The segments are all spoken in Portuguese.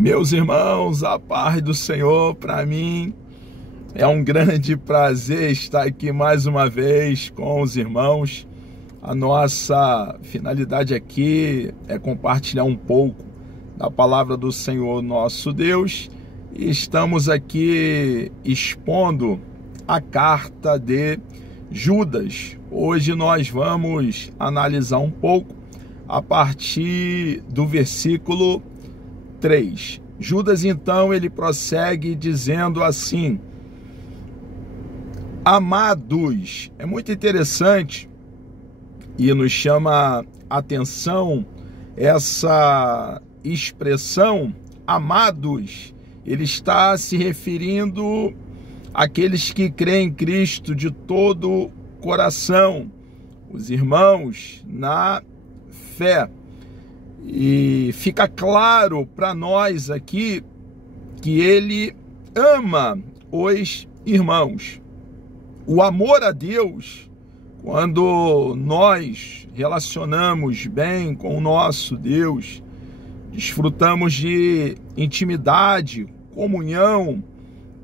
Meus irmãos, a paz do Senhor. Para mim é um grande prazer estar aqui mais uma vez com os irmãos. A nossa finalidade aqui é compartilhar um pouco da palavra do Senhor nosso Deus, e estamos aqui expondo a carta de Judas. Hoje nós vamos analisar um pouco a partir do versículo 3. Judas, então, ele prossegue dizendo assim: amados. É muito interessante e nos chama a atenção essa expressão, amados. Ele está se referindo àqueles que creem em Cristo de todo o coração, os irmãos na fé. E fica claro para nós aqui que ele ama os irmãos. O amor a Deus, quando nós relacionamos bem com o nosso Deus, desfrutamos de intimidade, comunhão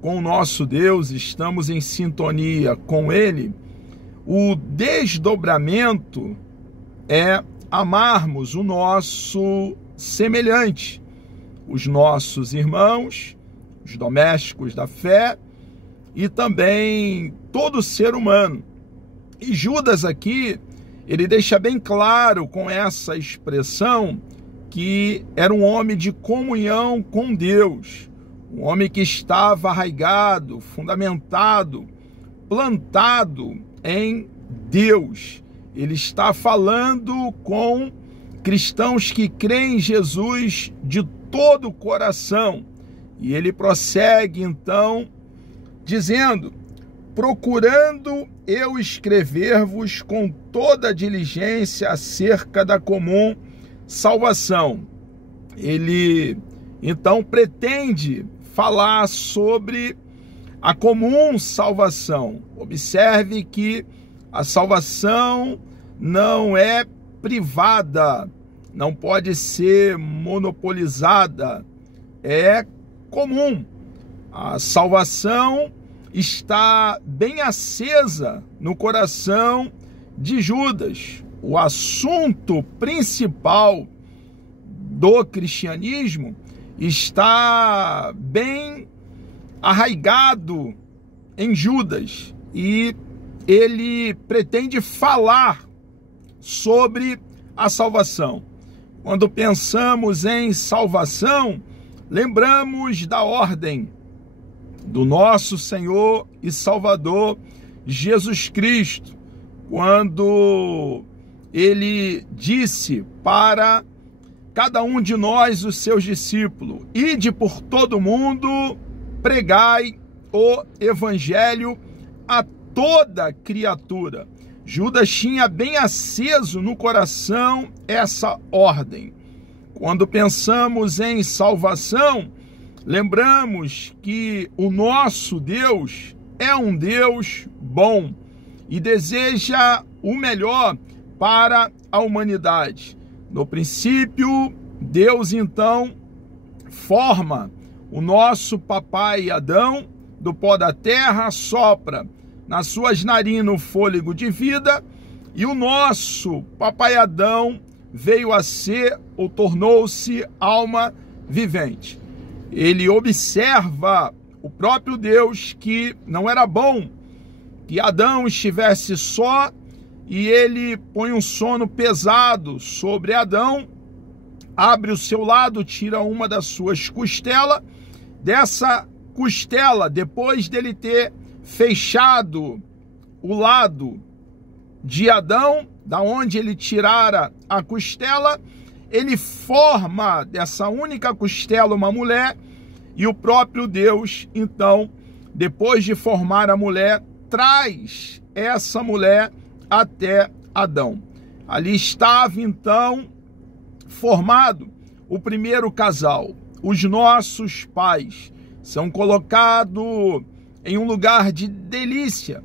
com o nosso Deus, estamos em sintonia com Ele, o desdobramento é amarmos o nosso semelhante, os nossos irmãos, os domésticos da fé e também todo ser humano. E Judas aqui, ele deixa bem claro com essa expressão que era um homem de comunhão com Deus, um homem que estava arraigado, fundamentado, plantado em Deus. Ele está falando com cristãos que creem em Jesus de todo o coração. E ele prossegue, então, dizendo: procurando eu escrever-vos com toda a diligência acerca da comum salvação. Ele, então, pretende falar sobre a comum salvação. Observe que a salvação não é privada, não pode ser monopolizada, é comum. A salvação está bem acesa no coração de Judas. O assunto principal do cristianismo está bem arraigado em Judas, e ele pretende falar sobre a salvação. Quando pensamos em salvação, lembramos da ordem do nosso Senhor e Salvador Jesus Cristo, quando ele disse para cada um de nós, os seus discípulos: ide por todo mundo, pregai o evangelho a toda criatura. Judas tinha bem aceso no coração essa ordem. Quando pensamos em salvação, lembramos que o nosso Deus é um Deus bom e deseja o melhor para a humanidade. No princípio, Deus então forma o nosso papai Adão do pó da terra, sopra nas suas narinas o fôlego de vida, e o nosso papai Adão veio a ser ou tornou-se alma vivente. Ele observa o próprio Deus que não era bom que Adão estivesse só, e ele põe um sono pesado sobre Adão, abre o seu lado, tira uma das suas costelas. Dessa costela, depois dele ter fechado o lado de Adão, da onde ele tirara a costela, ele forma dessa única costela uma mulher, e o próprio Deus, então, depois de formar a mulher, traz essa mulher até Adão. Ali estava, então, formado o primeiro casal. Os nossos pais são colocados em um lugar de delícia.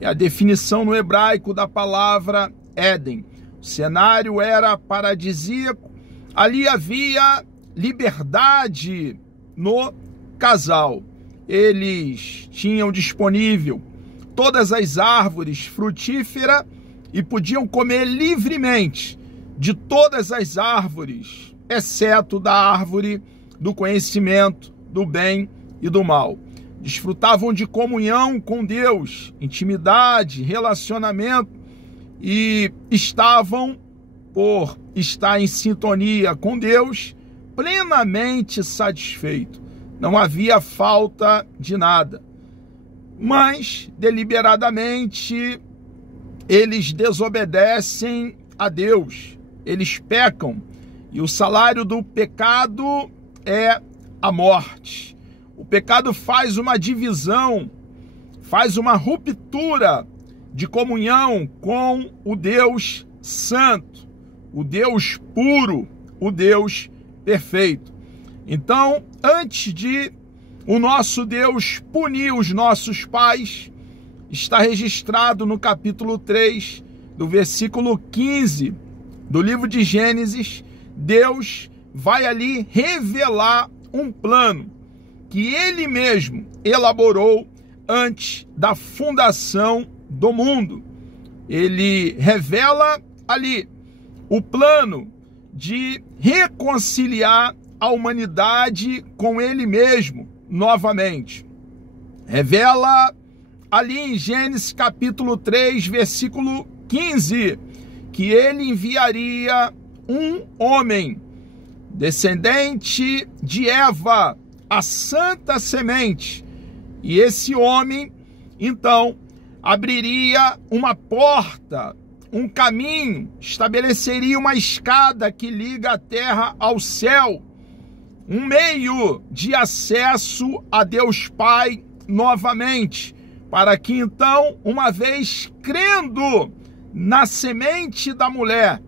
É a definição no hebraico da palavra Éden. O cenário era paradisíaco. Ali havia liberdade no casal. Eles tinham disponível todas as árvores frutíferas e podiam comer livremente de todas as árvores, exceto da árvore do conhecimento do bem e do mal. Desfrutavam de comunhão com Deus, intimidade, relacionamento, e estavam, por estar em sintonia com Deus, plenamente satisfeitos. Não havia falta de nada. Mas, deliberadamente, eles desobedecem a Deus. Eles pecam. E o salário do pecado é a morte. O pecado faz uma divisão, faz uma ruptura de comunhão com o Deus Santo, o Deus puro, o Deus perfeito. Então, antes de o nosso Deus punir os nossos pais, está registrado no capítulo 3, do versículo 15 do livro de Gênesis. Deus vai ali revelar um plano que ele mesmo elaborou antes da fundação do mundo. Ele revela ali o plano de reconciliar a humanidade com ele mesmo novamente. Revela ali em Gênesis capítulo 3, versículo 15, que ele enviaria um homem, descendente de Eva, a santa semente, e esse homem, então, abriria uma porta, um caminho, estabeleceria uma escada que liga a terra ao céu, um meio de acesso a Deus Pai novamente, para que então, uma vez crendo na semente da mulher,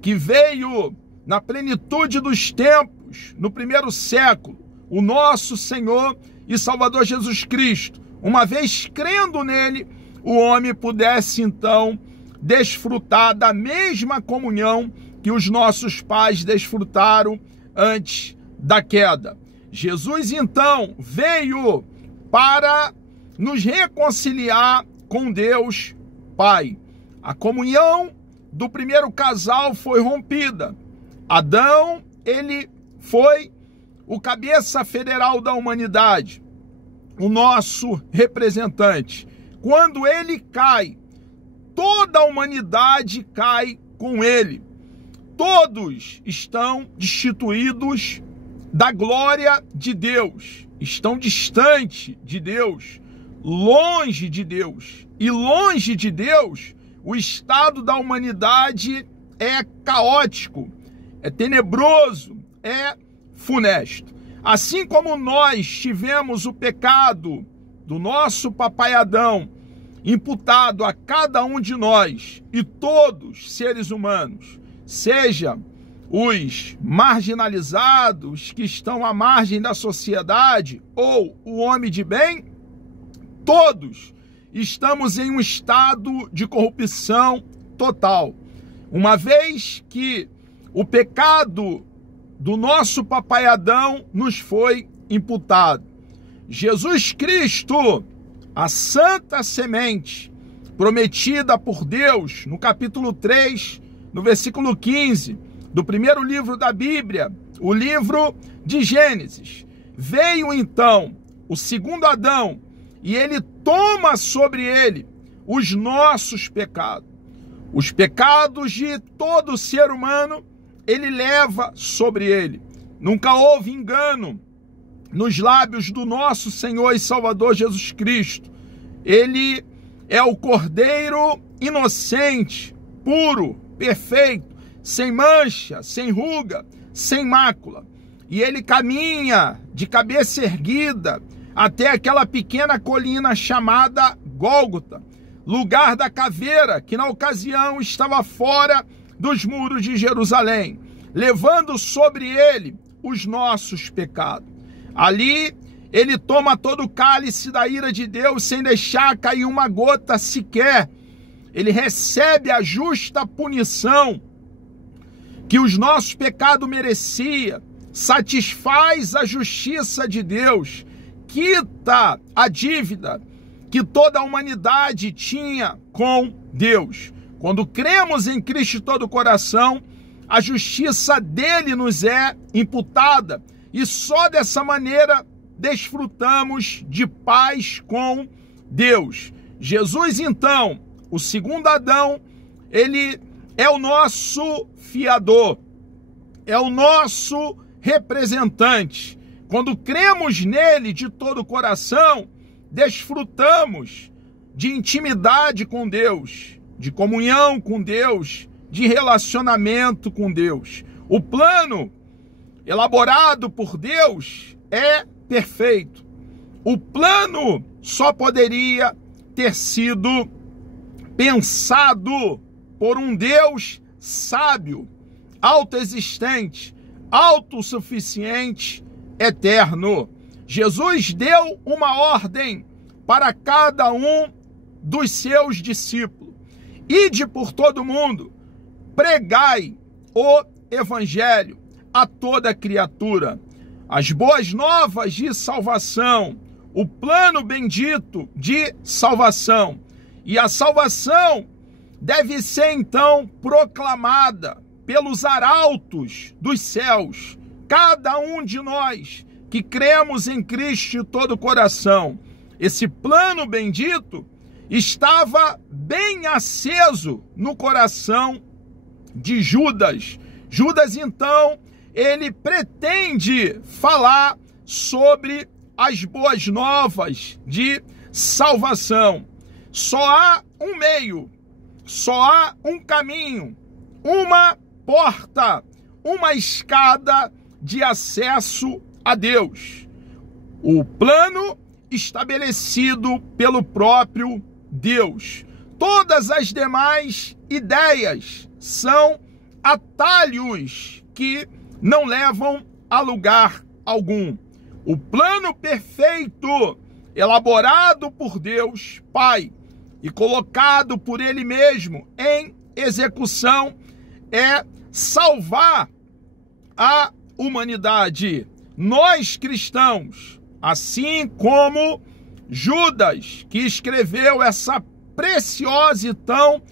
que veio na plenitude dos tempos, no primeiro século, o nosso Senhor e Salvador Jesus Cristo, uma vez crendo nele, o homem pudesse então desfrutar da mesma comunhão que os nossos pais desfrutaram antes da queda. Jesus então veio para nos reconciliar com Deus Pai. A comunhão do primeiro casal foi rompida. Adão, ele foi o cabeça federal da humanidade, o nosso representante. Quando ele cai, toda a humanidade cai com ele. Todos estão destituídos da glória de Deus, estão distante de Deus, longe de Deus. E longe de Deus, o estado da humanidade é caótico, é tenebroso, é funesto. Assim como nós tivemos o pecado do nosso papai Adão imputado a cada um de nós e todos seres humanos, seja os marginalizados que estão à margem da sociedade ou o homem de bem, todos estamos em um estado de corrupção total. Uma vez que o pecado do nosso papai Adão nos foi imputado. Jesus Cristo, a santa semente prometida por Deus, no capítulo 3, no versículo 15, do primeiro livro da Bíblia, o livro de Gênesis, veio então o segundo Adão, e ele toma sobre ele os nossos pecados. Os pecados de todo ser humano, ele leva sobre ele. Nunca houve engano nos lábios do nosso Senhor e Salvador Jesus Cristo. Ele é o Cordeiro inocente, puro, perfeito, sem mancha, sem ruga, sem mácula. E ele caminha de cabeça erguida até aquela pequena colina chamada Gólgota, lugar da caveira, que na ocasião estava fora dos muros de Jerusalém, levando sobre ele os nossos pecados. Ali ele toma todo o cálice da ira de Deus sem deixar cair uma gota sequer. Ele recebe a justa punição que os nossos pecados merecia, satisfaz a justiça de Deus, quita a dívida que toda a humanidade tinha com Deus. Quando cremos em Cristo de todo o coração, a justiça dele nos é imputada e só dessa maneira desfrutamos de paz com Deus. Jesus, então, o segundo Adão, ele é o nosso fiador, é o nosso representante. Quando cremos nele de todo o coração, desfrutamos de intimidade com Deus, de comunhão com Deus, de relacionamento com Deus. O plano elaborado por Deus é perfeito. O plano só poderia ter sido pensado por um Deus sábio, autoexistente, autossuficiente, eterno. Jesus deu uma ordem para cada um dos seus discípulos: ide por todo mundo, pregai o evangelho a toda criatura. As boas novas de salvação, o plano bendito de salvação. E a salvação deve ser então proclamada pelos arautos dos céus. Cada um de nós que cremos em Cristo de todo o coração. Esse plano bendito estava bem aceso no coração de Judas. Judas, então, ele pretende falar sobre as boas novas de salvação. Só há um meio, só há um caminho, uma porta, uma escada de acesso a Deus. O plano estabelecido pelo próprio Deus. Todas as demais ideias são atalhos que não levam a lugar algum. O plano perfeito, elaborado por Deus Pai e colocado por Ele mesmo em execução, é salvar a humanidade. Nós cristãos, assim como Judas, que escreveu essa preciosa e tão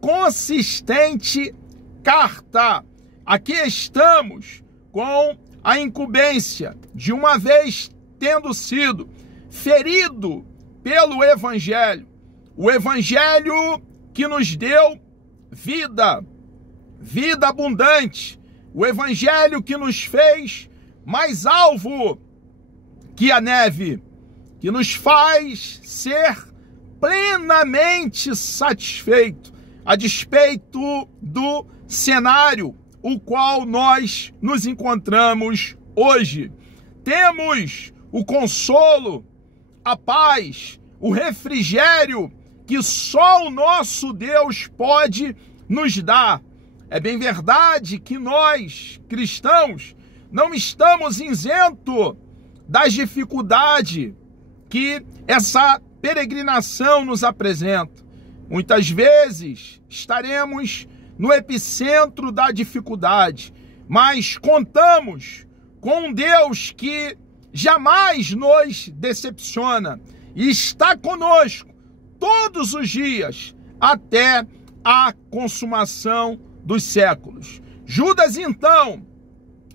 consistente carta, aqui estamos com a incumbência de, uma vez tendo sido ferido pelo Evangelho, o Evangelho que nos deu vida, vida abundante, o Evangelho que nos fez mais alvo que a neve, que nos faz ser plenamente satisfeito, a despeito do cenário o qual nós nos encontramos hoje. Temos o consolo, a paz, o refrigério que só o nosso Deus pode nos dar. É bem verdade que nós, cristãos, não estamos isentos das dificuldades que essa peregrinação nos apresenta. Muitas vezes estaremos no epicentro da dificuldade, mas contamos com um Deus que jamais nos decepciona e está conosco todos os dias até a consumação dos séculos. Judas, então,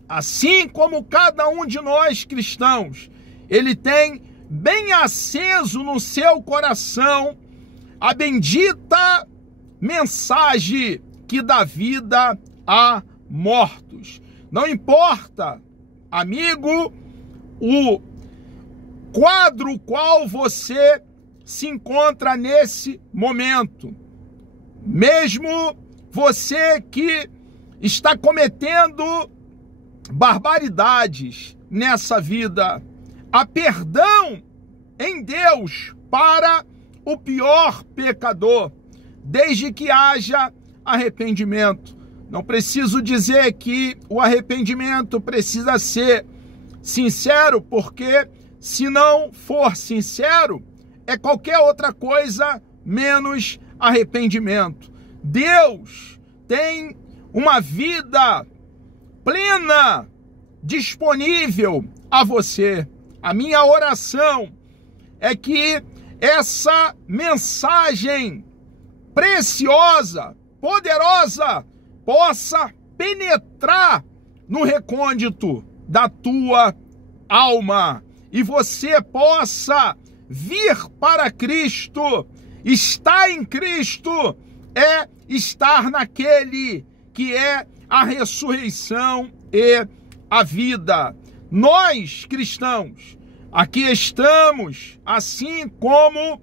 assim como cada um de nós cristãos, ele tem bem aceso no seu coração a bendita mensagem que dá vida a mortos. Não importa, amigo, o quadro qual você se encontra nesse momento. Mesmo você que está cometendo barbaridades nessa vida, há perdão em Deus para o pior pecador, desde que haja arrependimento. Não preciso dizer que o arrependimento precisa ser sincero, porque se não for sincero, é qualquer outra coisa menos arrependimento. Deus tem uma vida plena disponível a você. A minha oração é que essa mensagem preciosa, poderosa, possa penetrar no recôndito da tua alma e você possa vir para Cristo. Estar em Cristo é estar naquele que é a ressurreição e a vida. Nós, cristãos, aqui estamos, assim como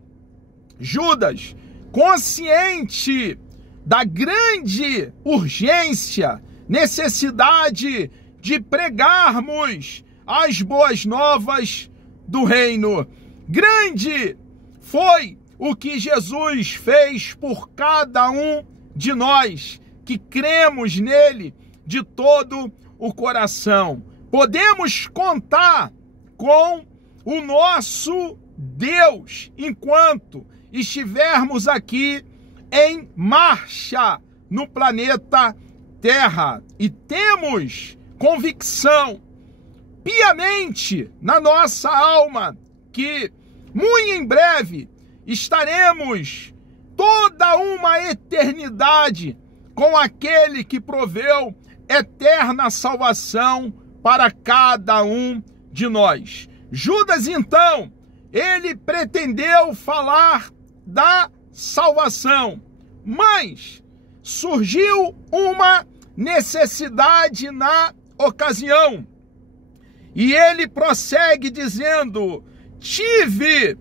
Judas, consciente da grande urgência, necessidade de pregarmos as boas novas do reino. Grande foi o que Jesus fez por cada um de nós que cremos nele de todo o coração. Podemos contar com o nosso Deus enquanto estivermos aqui em marcha no planeta Terra. E temos convicção piamente na nossa alma que muito em breve estaremos toda uma eternidade com aquele que proveu eterna salvação para cada um de nós. Judas, então, ele pretendeu falar da salvação, mas surgiu uma necessidade na ocasião. E ele prossegue dizendo: tive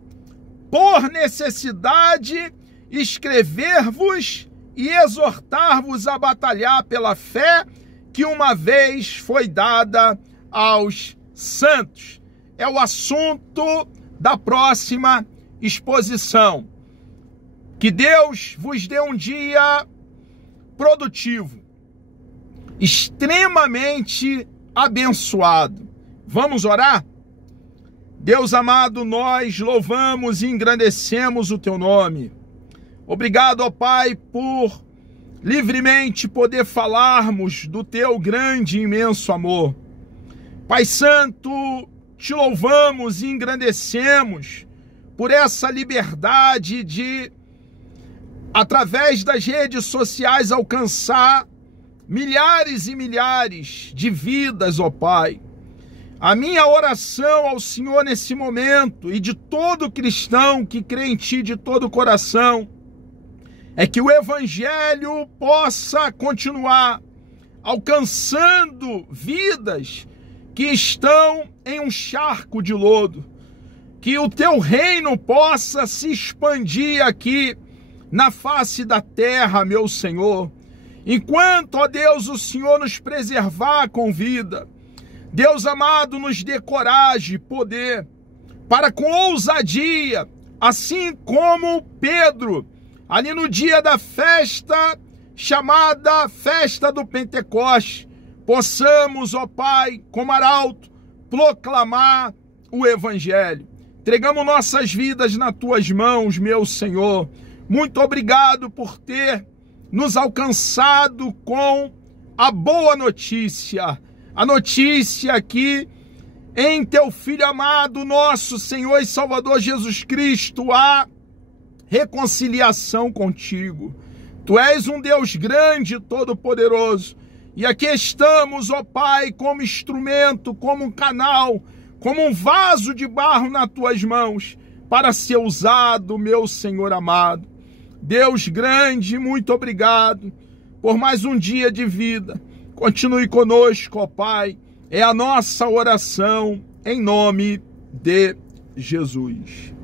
por necessidade escrever-vos e exortar-vos a batalhar pela fé que uma vez foi dada aos santos. É o assunto da próxima exposição. Que Deus vos dê um dia produtivo, extremamente abençoado. Vamos orar? Deus amado, nós louvamos e engrandecemos o teu nome. Obrigado, ó Pai, por livremente poder falarmos do teu grande e imenso amor. Pai Santo, te louvamos e engrandecemos por essa liberdade de, através das redes sociais, alcançar milhares e milhares de vidas, ó Pai. A minha oração ao Senhor nesse momento e de todo cristão que crê em Ti de todo o coração é que o Evangelho possa continuar alcançando vidas que estão em um charco de lodo, que o Teu reino possa se expandir aqui na face da terra, meu Senhor. Enquanto, ó Deus, o Senhor nos preservar com vida, Deus amado, nos dê coragem e poder para com ousadia, assim como Pedro, ali no dia da festa, chamada Festa do Pentecoste, possamos, ó Pai, como arauto, proclamar o Evangelho. Entregamos nossas vidas nas Tuas mãos, meu Senhor. Muito obrigado por ter nos alcançado com a boa notícia. A notícia que em Teu Filho amado, nosso Senhor e Salvador Jesus Cristo, há reconciliação contigo. Tu és um Deus grande e todo-poderoso. E aqui estamos, ó Pai, como instrumento, como um canal, como um vaso de barro nas Tuas mãos, para ser usado, meu Senhor amado. Deus grande, muito obrigado por mais um dia de vida. Continue conosco, ó Pai. É a nossa oração em nome de Jesus.